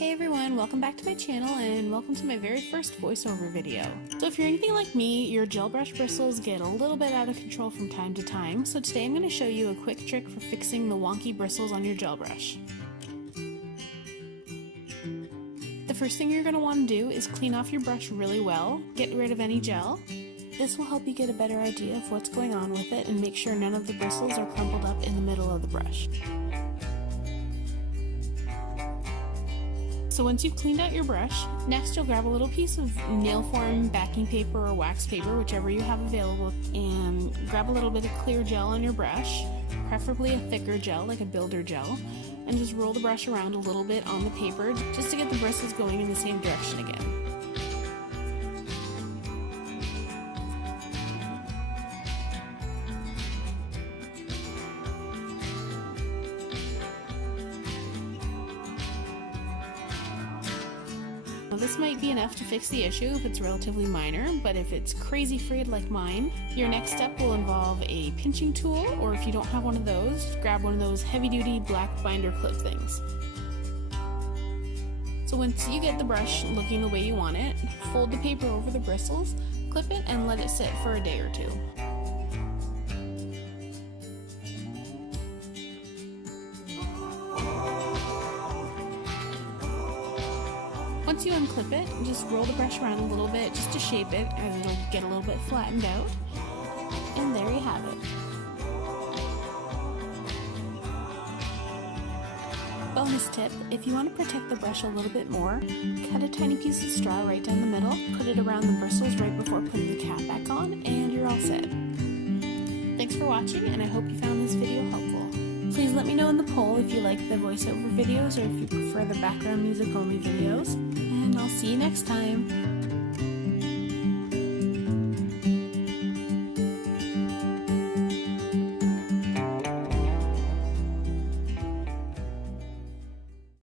Hey everyone, welcome back to my channel and welcome to my very first voiceover video. So if you're anything like me, your gel brush bristles get a little bit out of control from time to time, so today I'm going to show you a quick trick for fixing the wonky bristles on your gel brush. The first thing you're going to want to do is clean off your brush really well, get rid of any gel. This will help you get a better idea of what's going on with it and make sure none of the bristles are crumpled up in the middle of the brush. So once you've cleaned out your brush, next you'll grab a little piece of nail form backing paper or wax paper, whichever you have available, and grab a little bit of clear gel on your brush, preferably a thicker gel like a builder gel, and just roll the brush around a little bit on the paper just to get the bristles going in the same direction again. Now this might be enough to fix the issue if it's relatively minor, but if it's crazy frayed like mine, your next step will involve a pinching tool, or if you don't have one of those, grab one of those heavy-duty black binder clip things. So once you get the brush looking the way you want it, fold the paper over the bristles, clip it, and let it sit for a day or two. Once you unclip it, just roll the brush around a little bit just to shape it, as it'll get a little bit flattened out. And there you have it. Bonus tip, if you want to protect the brush a little bit more, cut a tiny piece of straw right down the middle, put it around the bristles right before putting the cap back on, and you're all set. Thanks for watching, and I hope you found this video helpful. Please let me know in the poll if you like the voiceover videos or if you prefer the background music only videos, and I'll see you next time.